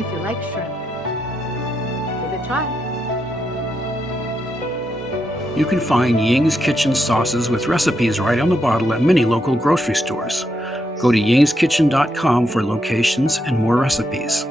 if you like shrimp. Give it a try. You can find Ying's Kitchen sauces with recipes right on the bottle at many local grocery stores. Go to yingskitchen.com for locations and more recipes.